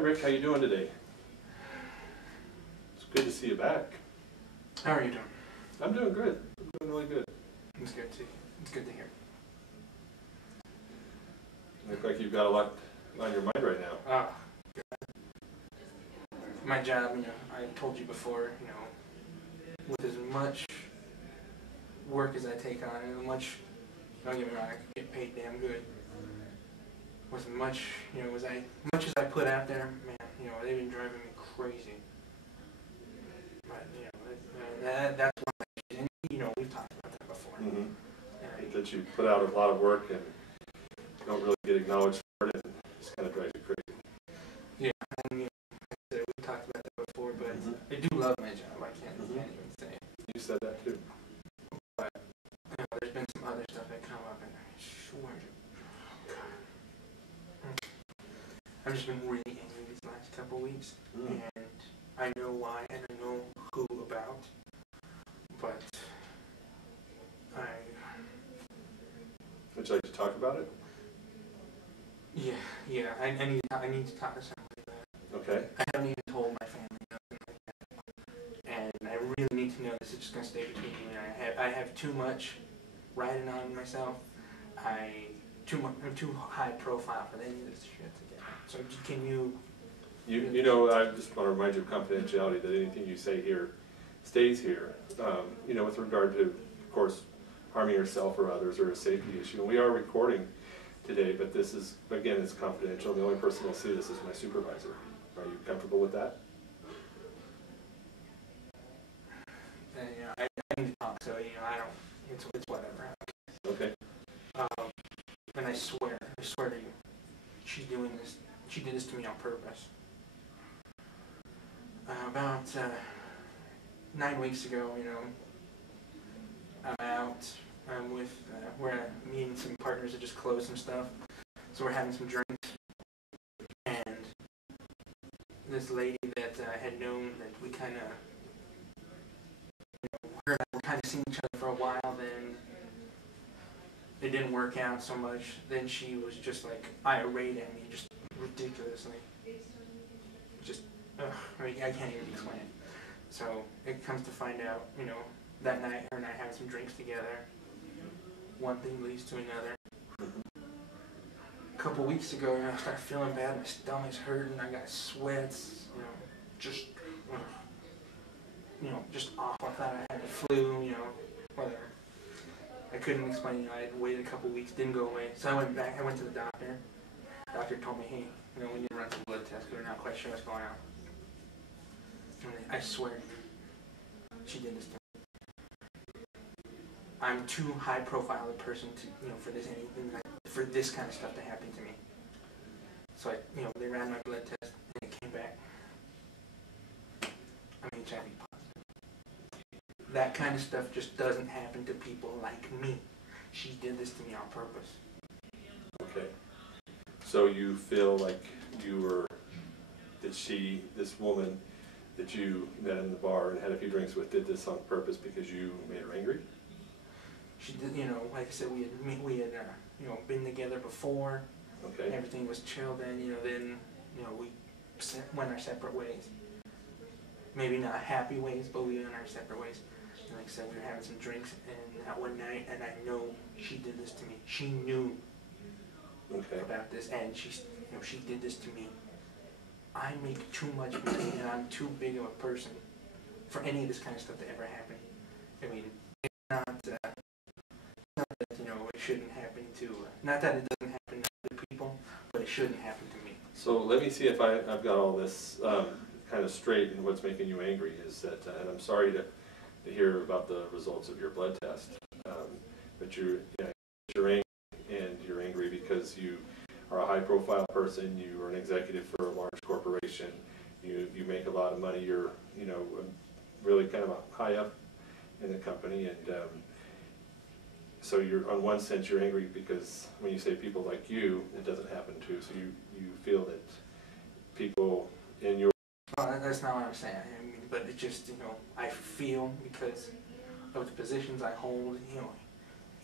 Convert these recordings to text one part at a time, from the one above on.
Rick, how you doing today? It's good to see you back. How are you doing? I'm doing good. I'm doing really good. It's good to hear. You look like you've got a lot on your mind right now. My job, I told you before, with as much work as I take on, and don't get me wrong, I can get paid damn good. With much as I put out there, man, they've been driving me crazy. But, that's one thing, and, we've talked about that before. Mm-hmm. That you put out a lot of work and don't really get acknowledged for it, and it just kind of drives you crazy. Yeah, and, we've talked about that before, but I do love my job. I can't even say it. You said that too. But there's been some other stuff that come up, and I swear, I've just been really angry these last couple of weeks, and I know why, and I know who about, but would you like to talk about it? Yeah, I need to talk to somebody about it. Okay. I haven't even told my family nothing like that, and I really need to know this is just going to stay between you and I. I have too much riding on myself. I'm too high profile for any of this shit to get. So can you... I just want to remind you of confidentiality, that anything you say here stays here. With regard to, of course, harming yourself or others or a safety issue. And we are recording today, but this is, again, it's confidential. The only person who will see this is my supervisor. Are you comfortable with that? And, I need to talk, so, I don't, it's whatever. Okay. And I swear to you, she did this to me on purpose. About 9 weeks ago, I'm out. I'm with, me and some partners that just closed some stuff. So we're having some drinks. And this lady that I had known, that we kind of, her and I were kind of seeing each other for a while, then it didn't work out so much. Then she was just like irate at me, just ridiculously. Just, I can't even explain it. So it comes to find out, that night her and I had some drinks together. One thing leads to another. A couple weeks ago, I started feeling bad. My stomach's hurting. I got sweats. Just off. I thought I had the flu. Whatever. I couldn't explain. I had waited a couple weeks, didn't go away. So I went back. I went to the doctor. The doctor told me, hey, we need to run some blood tests because we're not quite sure what's going on. And I swear, she did this to me. I'm too high profile a person to, for this kind of stuff to happen to me. So they ran my blood test and it came back. I'm HIV positive. That kind of stuff just doesn't happen to people like me. She did this to me on purpose. Okay. So you feel like this woman that you met in the bar and had a few drinks with, did this on purpose because you made her angry? She did, like I said, we had been together before. Okay. Everything was chill then, then we went our separate ways. Maybe not happy ways, but we went our separate ways. And like I said, we were having some drinks and that one night, and I know she did this to me. She knew about this, and she did this to me. I make too much money, and I'm too big of a person for any of this kind of stuff to ever happen. I mean, it's not that it shouldn't happen to, not that it doesn't happen to other people, but it shouldn't happen to me. So let me see if I've got all this kind of straight, and what's making you angry is that, and I'm sorry to hear about the results of your blood test, but you're angry, and you're angry because you are a high-profile person, you are an executive for a large corporation, you make a lot of money, you're really kind of high up in the company, and so you're, on one sense, you're angry because when you say people like you, it doesn't happen to, so you feel that people in your... Well, that's not what I'm saying, but it just, I feel because of the positions I hold,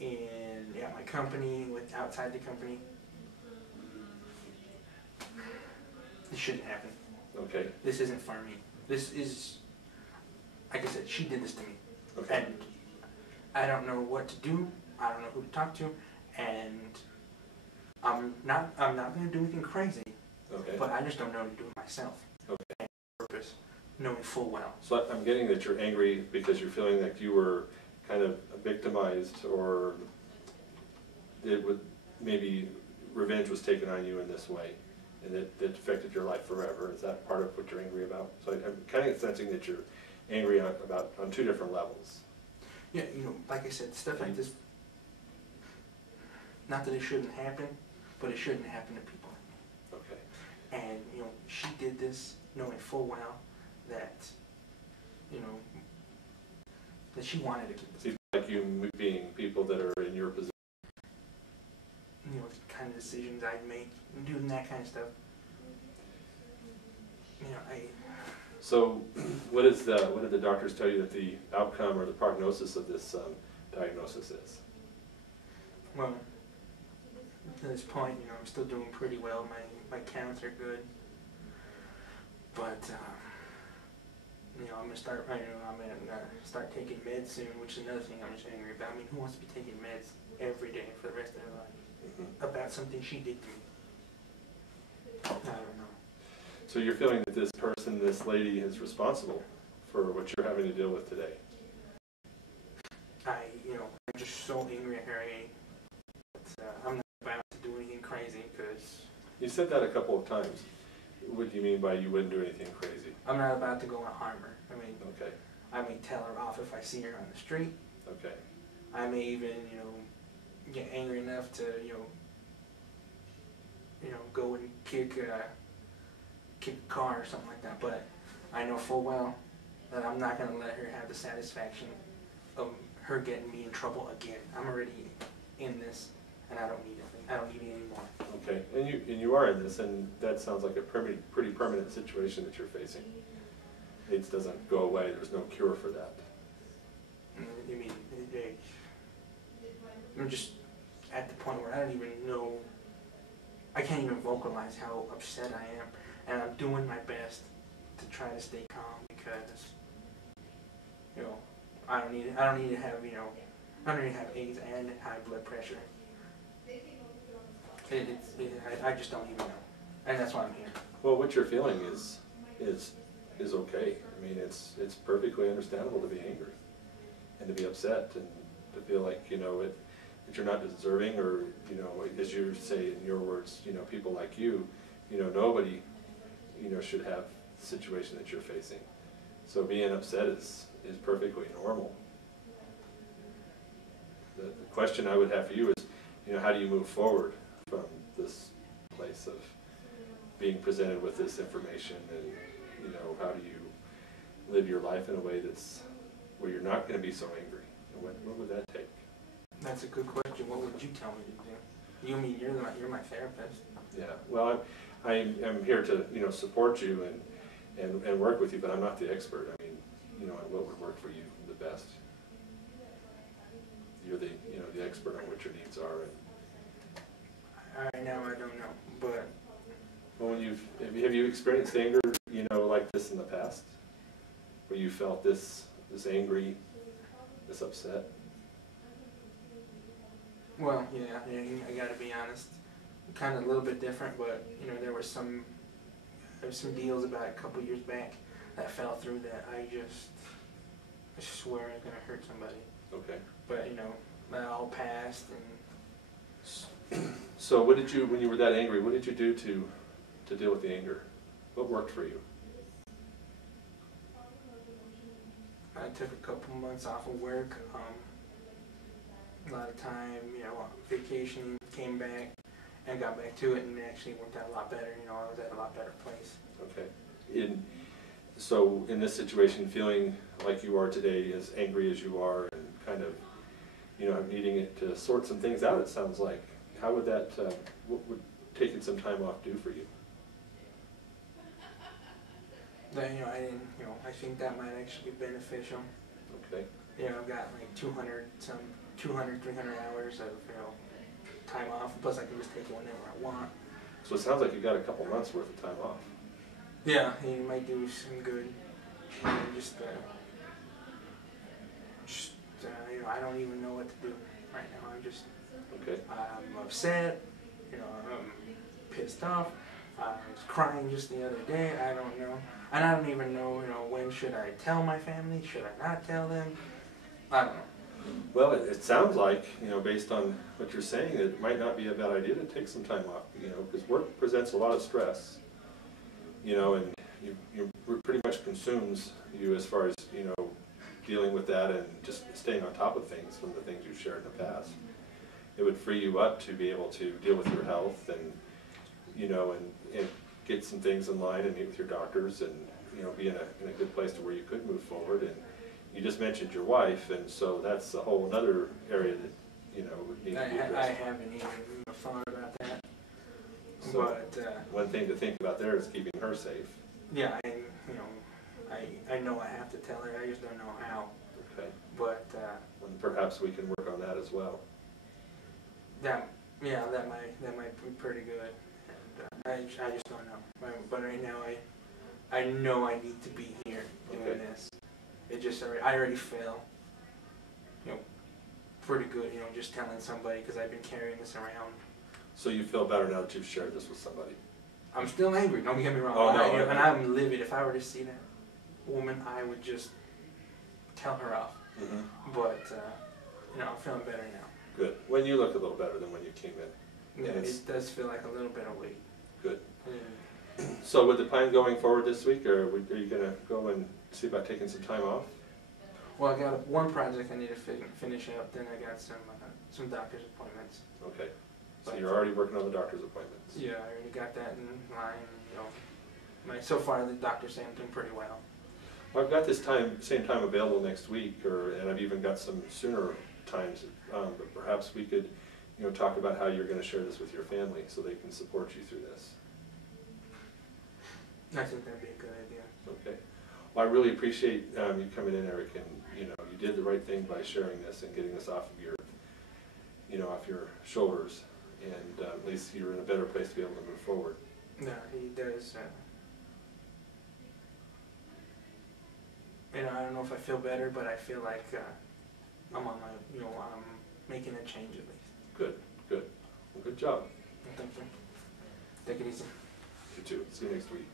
in my company, outside the company, this shouldn't happen. Okay. This isn't for me. This is, like I said, she did this to me. Okay. And I don't know what to do. I don't know who to talk to. And I'm not going to do anything crazy. Okay. But I just don't know how to do it myself. Okay. And purpose, knowing full well. So I'm getting that you're angry because you're feeling like you were kind of victimized, or it would, maybe revenge was taken on you in this way, and it affected your life forever. Is that part of what you're angry about? So I'm kind of sensing that you're angry on two different levels. Yeah, like I said, stuff like this, not that it shouldn't happen, but it shouldn't happen to people like me. Okay. And, she did this knowing full well that, that she wanted to keep this. Seems like you being people that are in your position. The kind of decisions I'd make, doing that kind of stuff. So what did the doctors tell you that the outcome or the prognosis of this diagnosis is? Well, to this point, I'm still doing pretty well. My counts are good. But, I'm gonna start taking meds soon, which is another thing I'm just angry about. I mean, who wants to be taking meds every day for the rest of their life about something she did to me? I don't know. So you're feeling that this lady is responsible for what you're having to deal with today? I'm just so angry at her. I'm not about to do anything crazy because... You said that a couple of times. What do you mean by you wouldn't do anything crazy? I'm not about to go and harm her. Okay. I may tell her off if I see her on the street. Okay. I may even, get angry enough to, go and kick a car or something like that. But I know full well that I'm not going to let her have the satisfaction of her getting me in trouble again. I'm already in this, and I don't need it. I don't need it anymore. Okay, and you are in this, and that sounds like a pretty permanent situation that you're facing. AIDS doesn't go away. There's no cure for that. You mean, I'm just at the point where I don't even know, I can't even vocalize how upset I am, and I'm doing my best to try to stay calm because, I don't need to have, I don't need to have AIDS and high blood pressure. I just don't even know, and that's why I'm here. Well, what you're feeling is okay. I mean, it's perfectly understandable to be angry and to be upset and to feel like that you're not deserving, or as you say in your words, people like you, nobody should have the situation that you're facing. So being upset is perfectly normal. The question I would have for you is, how do you move forward from this place of being presented with this information, and how do you live your life in a way where you're not going to be so angry? And what would that take? That's a good question. What would you tell me to do? You mean you're my therapist? Yeah. Well, I'm here to support you and work with you, but I'm not the expert. I mean, on what would work for you the best. You're the the expert on what your needs are. Right now I don't know, but well, have you experienced anger like this in the past, where you felt this angry, this upset? Well, yeah, I got to be honest. Kind of a little bit different, but there was some deals about a couple years back that fell through that I swear I was gonna hurt somebody. Okay. But that all passed, and so what did you, when you were that angry, what did you do to deal with the anger? What worked for you? I took a couple months off of work. A lot of time, vacation, came back and got back to it, and it actually worked out a lot better. I was at a lot better place. Okay. So in this situation, feeling like you are today, as angry as you are, and kind of, needing it to sort some things out, it sounds like, how would that, what would taking some time off do for you? Then, I think that might actually be beneficial. Okay. I've got like 200, 300 hours of time off, plus I can just take it whenever I want. So it sounds like you got a couple months worth of time off. Yeah, he might do some good. Just, you know, I don't even know what to do right now. I'm upset. You know, I'm pissed off. I was crying just the other day. I don't know, and I don't even know. You know, when should I tell my family? Should I not tell them? I don't know. Well, it sounds like, you know, based on what you're saying, it might not be a bad idea to take some time off, you know, because work presents a lot of stress, you know, and you pretty much consumes you as far as, you know, dealing with that and just staying on top of things from the things you've shared in the past. It would free you up to be able to deal with your health and, you know, and get some things in line and meet with your doctors and, you know, be in a good place to where you could move forward. And you just mentioned your wife, and so that's a whole other area that, you know, would need to be addressed. I haven't even thought about that. So But one thing to think about there is keeping her safe. yeah, I know I have to tell her. I just don't know how. Okay. But And perhaps we can work on that as well. that might be pretty good. And I just don't know. But right now I know I need to be here doing this. It just I already feel, you know, pretty good. You know, just telling somebody because I've been carrying this around. So you feel better now that you've shared this with somebody? I'm still angry. Don't get me wrong. Oh, no, And I'm livid. If I were to see that woman, I would just tell her off. Mm-hmm. But you know, I'm feeling better now. Good. When you look a little better than when you came in. Yeah, it does feel like a little bit of weight. Good. Yeah. So with the plan going forward this week, or are you going to go and see about taking some time off? Well, I got one project I need to finish up. Then I got some doctor's appointments. Okay. So you're already working on the doctor's appointments? Yeah, I already got that in line. You know, so far the doctor's saying I'm doing pretty well. Well, I've got this same time available next week, and I've even got some sooner times. But perhaps we could, you know, talk about how you're going to share this with your family so they can support you through this. I think that'd be a good idea. Okay. Well, I really appreciate you coming in, Eric, and you know, you did the right thing by sharing this and getting this off of your, you know, off your shoulders, and at least you're in a better place to be able to move forward. No, he does. You know, I don't know if I feel better, but I feel like I'm on my, you know, I'm making a change at least. Good, good. Well, good job. Thank you. Take it easy. You too. See you next week.